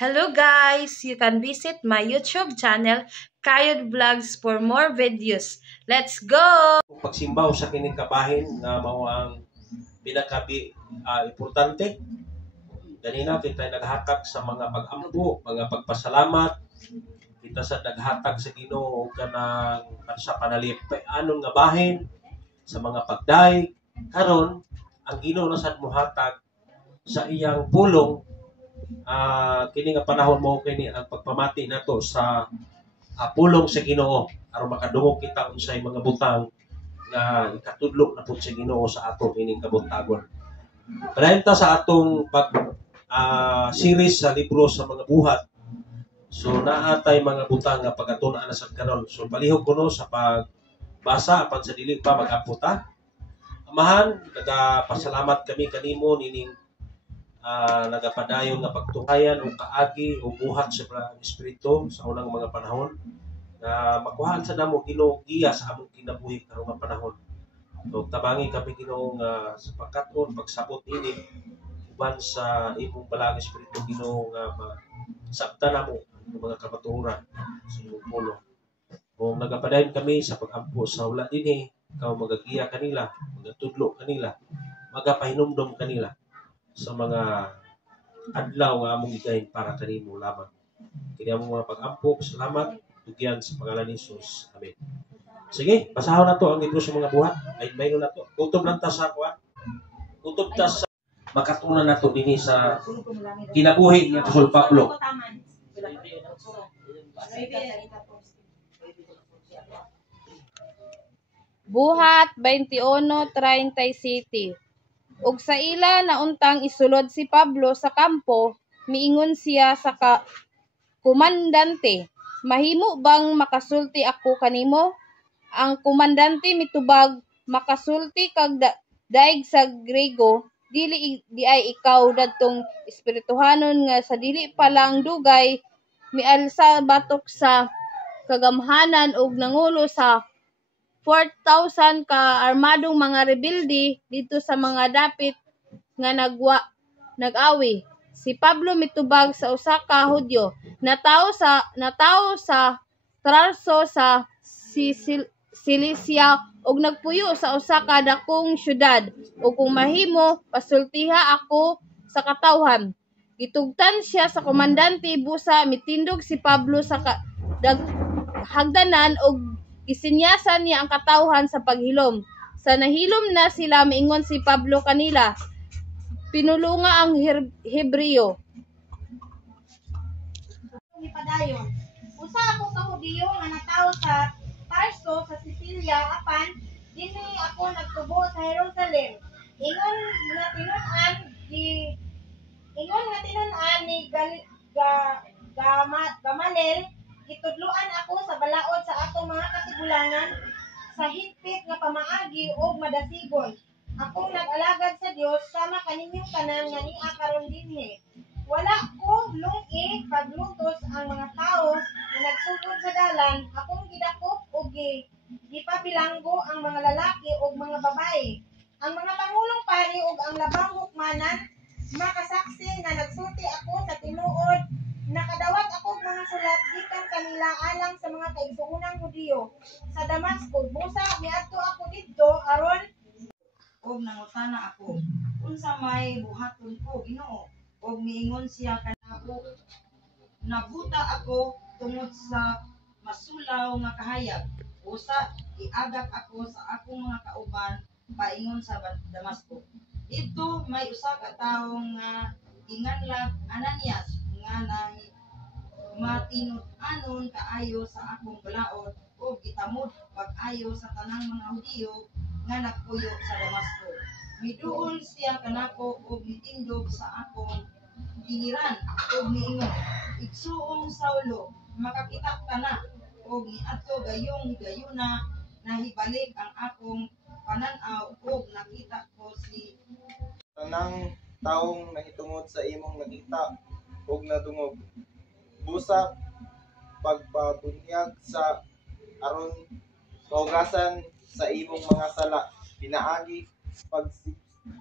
Hello guys! You can visit my YouTube channel, Kayod Vlogs for more videos. Let's go! Pagsimbaw sa kining kabahin nga mao ang pinakabi importante. Ganina kita naghatag sa mga pag-ampo, mga pagpasalamat. Kita sa naghatag sa Ginoo kanang sa panalipanon nga bahin sa mga pagdaig. Karon ang Ginoo na sad mohatag sa iyang pulong kini nga panahon mo kini ang pagpamati nato sa pulong sa Ginoo aron makadungog kita unsay mga butang nga ikatudlo na pud sa Ginoo sa ato ining kabuntagon. Prenta sa atong pag series sa libro sa mga buhat. So naatay mga butang nga pagatuna na sa karon. So palihog kuno sa pagbasa apan sa dili pa mag-amputa. Amahan, nagapasalamat kami kanimo nining nagapadayon nga pagtuhayan o kaagi o buhat sa Espiritu sa unang mga panahon na makuhaan sa namo Ginoo giya sa among kinabuhi karong nga panahon. So tabangi kami Ginoo nga sa pagkat-on pagsabot ini uban sa imong balang Espiritu Ginoo nga sabta namo ang mga kamatuoran sa imong pulong. Kung nagapadayon kami sa pag-ampo sa wala dinhi, ikaw magagiya kanila, magatudlo kanila, magapahinumdom kanila sa mga adlaw nga among igahin para kanimo lamang. Kini among mga pag-ampo, salamat, tugyan sa pangalan ni Jesus. Amen. Sige, basahon na to ang libro sa mga buhat. Ay mayroon na to. Kutob lang ta sa kuan. Kutob ta sa makatunan na to dinhi sa kinabuhi ni Apostol Pablo. Buhat 21:37. Ug sa ila nauntang isulod si Pablo sa kampo, miingon siya sa komandante, "Mahimo bang makasulti ako kanimo?" Ang komandante mitubag, "Makasulti kag daig sa Grego, dili di ay ikaw dadtong espirituhanon nga sa dili pa lang dugay mialsa batok sa kagamhanan ug nangulo sa 4,000 ka armadong mga rebelde dito sa mga dapit nga nag-awi." Si Pablo mitubag sa usa ka Hudyo, natawo sa Tarso sa Cilicia ug nagpuyo sa usa ka dakong syudad, ug kung mahimo pasultiha ako sa katawhan. Gitugtan siya sa komandante busa mitindog si Pablo sa hagdanan ug gisinyasan niya ang katawhan sa paghilom. Sa nahilom na sila, miingon si Pablo kanila, pinulunga ang Hebreo. Padayon. Usa ako ka Hudiyo nga natawo sa Tarso sa Sicilia apan dinhi ako nagtubo sa Jerusalem. Ingon nga tinud-an ni Gamalel, gitudloan ako sa balaod sa atong mga katigulangan sa higpit nga pamaagi ug madasigon. Akong nag-alagad sa Dios sama kaninyong tanan nga niya karon dinhi. Wala ko lungi paglutos ang mga tao na nagsugod sa dalan. Akong gidakop ug gipabilanggo ang mga lalaki ug mga babae. Ang mga pangulong pari ug ang labang hukmanan makasaksi nga nagsulti ako sa tinuod. Nakadawat ako mga sulat gikan kanila alang sa mga kaigsuonang Hudiyo sa Damasco. Busa miadto ako didto aron og nangutana ako, unsa may buhaton ko Ginoo? Og miingon siya kanako, nabuta ako tungod sa masulaw nga kahayag. Usa iagak ako sa akong mga kauban paingon sa Damasco. Dito may usa ka tawo nga inganlag Ananias nga matinud-anon kaayo sa akong balaod o gitamod pag-ayo sa tanang mga Hudiyo nga nagpuyo sa Damasco. Miduol siya kanako og mitindog sa akong giliran og miingon, "Igsuong Saulo, makakita ka na." Og niadto gayong higayuna nahibalik ang akong panan-aw og nakita ko si tanang taong nahitungod sa imong nakita ug nadungog. Busa pagpabunyag sa aron maugasan sa imong mga sala, pinaagi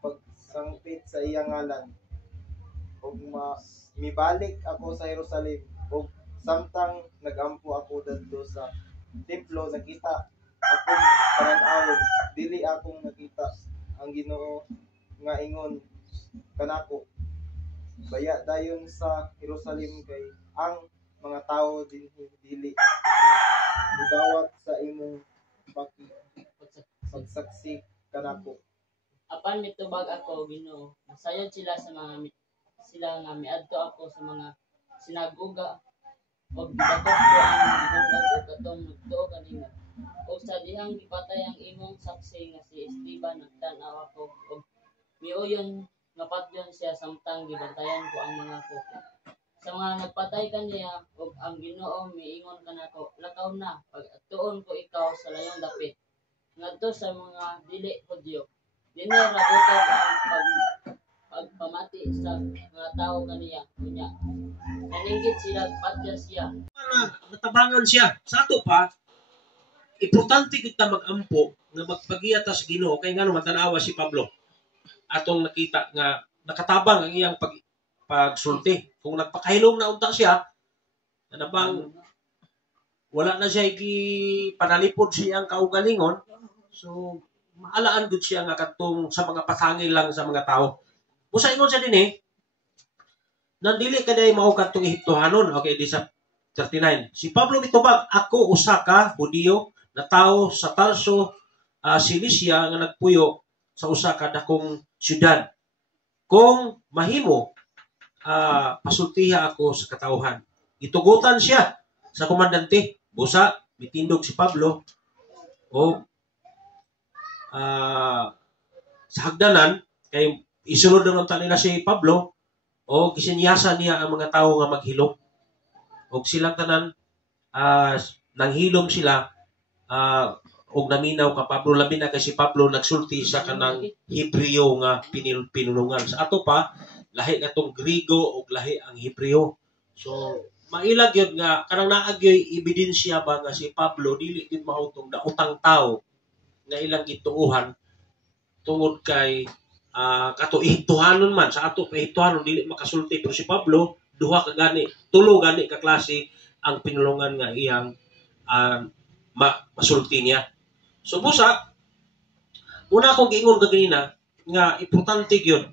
pagsangpit sa iyang ngalan. ug mibalik ako sa Jerusalem ug samtang nagampo ako dadto sa templo nakita akong panan-awon dili akong nakita ang Ginoo nga ingon kanako baya dayon sa Jerusalem kay ang mga tao dinhi dili mudawat sa imong pagsaksi kanako. Apan mitubag ako Ginoo, masayod sila sa sila nga miadto ako sa mga sinagoga og gidakop ko ang gibungag og katong nagtuo kanina. O sa dihang gipatay ang imong saksi nga si Esteban nagtan-aw ako og miuyon nga patyon siya samtang gibantayan ko ang mga kopya. Sa mga nagpatay kaniya ug ang Ginoo miingon kanako, lakaw na pag-atuon ko ikaw sa layong dapit ngadto sa mga dili Hudyo. Dinhi rabutan ang pagpamati sa mga tao kaniya kunya. Naninggit sila patya siya. Natabangan siya. Sa ato pa, importante kita mag-ampo nga magpagiya ta sa Ginoo kay ngano matanawa si Pablo. Atong nakita nga nakatabang ang iyang pagsulti. Kung nagpakahilom na unta siya, ano bang wala na siya panalipod siya ang kaugalingon. So maalaan gud siya nga katong sa mga pasangil lang sa mga tao. Busa ingon siya dinhi, nandili kaday mao katong Ehiptohanon. Okay, di sa 39. Si Pablo mitubag, ako usa ka Hudiyo na tawo sa Tarso, Cilicia nga nagpuyo sa usa ka dakong syudad. Kung mahimo, pasultiha ako sa katawhan. Itugutan siya sa komandante. Busa, mitindog si Pablo o sa hagdanan, kay isunod naman nila si Pablo o gisinyasan niya ang mga tao nga maghilom. O silang tanan, nanghilom sila og naminaw ka Pablo. Labi na kay si Pablo nagsulti sa kanang Hebreo nga pinulungan. Sa ato pa, lahi na tong Grigo o lahi ang Hebreo. So, mailag yun nga, kanang naagyoy ebidensya ba nga si Pablo, dili din mautong daotang tao na ilang gituuhan tungod kay kato Ehiptohanon man. Sa ato pa Ehiptohanon, dili makasulti. Pero si Pablo, duha ka gani, tulo gani ka klase ang pinulungan nga iyang masulti niya. So busa, una akong giingon kanina nga importante gyud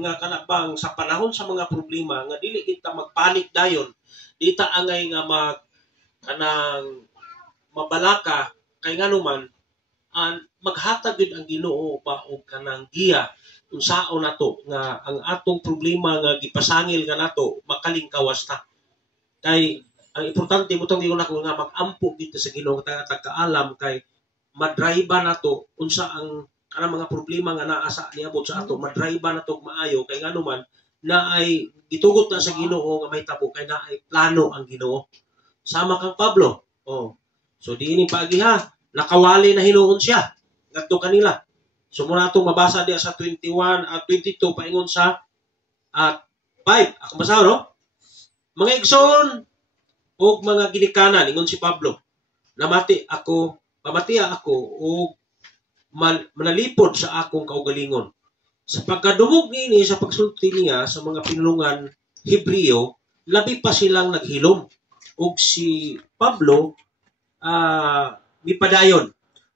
nga kanabang sa panahon sa mga problema nga dili kita magpanik dayon, di ta angay nga kanang mabalaka kay nganuman maghatag gyud ang Ginoo pa og kanang giya unsaon nato nga ang atong problema nga gipasangil nga nato makalingkawas ta. Kay ang importante mo tong ingon ako nga mag-ampo dito sa Ginoo tagkaalam kay madraiba nato unsa ang kanang mga problema nga naa sa niabot sa ato, madraiba nato maayo kay nganuman na ay gitugot na sa Ginoo nga may tabo kay na ay plano ang Ginoo. Sama kang Pablo. Oh. So diini pagiha nakawali na hinuon siya ngadto kanila. So muna itong mabasa diya sa 21 at 22 paingon sa 5. Ako basa, no? Mga igsoon o mga ginikanan, ingon si Pablo, pamatiya ako o manalipod sa akong kaugalingon. Sa pagkadumog niini sa pagsulti niya sa mga pinulungan Hebreo, labi pa silang naghilom. O si Pablo, mipadayon.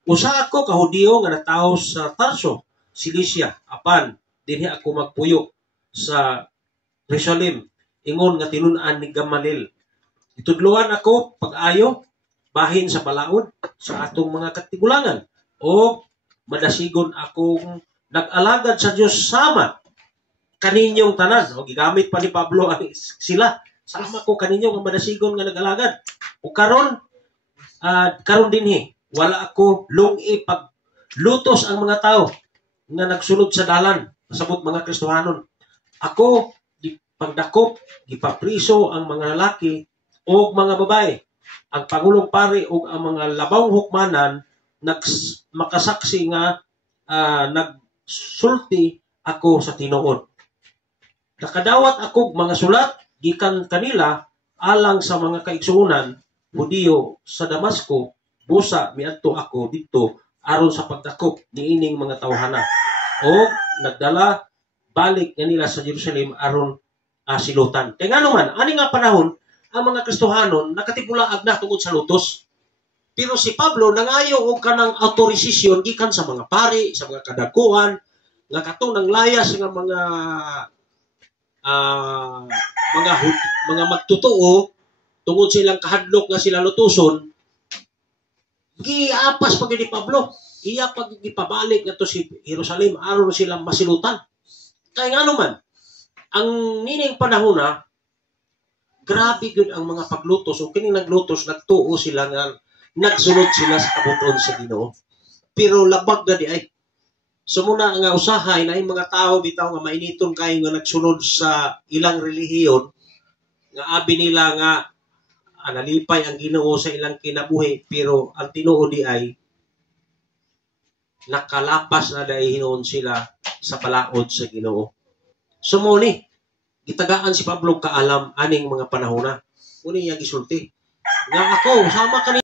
Usa ako ka Hudiyo nga natawo sa Tarso, Cilicia, apan dinhi ako magpuyo sa Jerusalem. Ingon nga tinun-an ni Gamaliel. Itudluan ako pag-ayo bahin sa balaod sa atong mga katigulangan o madasigon akong nag-alagad sa Dios sama kaninyong tanan. O gigamit pa ni Pablo sila. Sama ko kaninyong nga madasigon nga nag-alagad. O karon dinhi wala ako lungi pag lutos ang mga tao nga nagsulod sa dalan pasabot mga Kristohanon. Ako pagdakop gipapriso ang mga lalaki o mga babae. Ang Pangulong Pari o ang mga labang hukmanan makasaksi nga nagsulti ako sa tinuod. Nakadawat ako mga sulat gikan kanila alang sa mga kaigsuonan Hudiyo sa Damasco. Busa miadto ako dito aron sa pagdakop niining mga tawhana o nagdala balik nila sa Jerusalem aron silutan. Kaya nga naman, ani nga panahon, ang mga Kristohanon nakatibulaag na tungod sa lutos. Pero si Pablo nangayo og kanang autorisasyon gikan sa mga pari, sa mga kadakuan, nga katong nang layas nga mga magtotoo tungod silang kahadlok nga sila lutuson, giapas pag ni Pablo. Iya pag gipabalik nga to si Jerusalem aron silang masilutan. Kaya nga naman, ang nining panahon na, grabe yun ang mga paglutos. O kining naglutos, nagtuo sila nga, nagsunod sila sa kabuton sa Ginoo. Pero labag na di ay. So muna nga usahay na yung mga tao bitaw nga mainiton kayo nga nagsunod sa ilang relihiyon, nga abi nila nga nalipay ang Ginoo sa ilang kinabuhi, pero ang tinuod di ay nakalapas na dahil hinoon sila sa palaod sa Ginoo. So muni, gitagaan si Pablo kaalam aning mga panahon na. Muni niya gisulti. Nga ako, sama kanina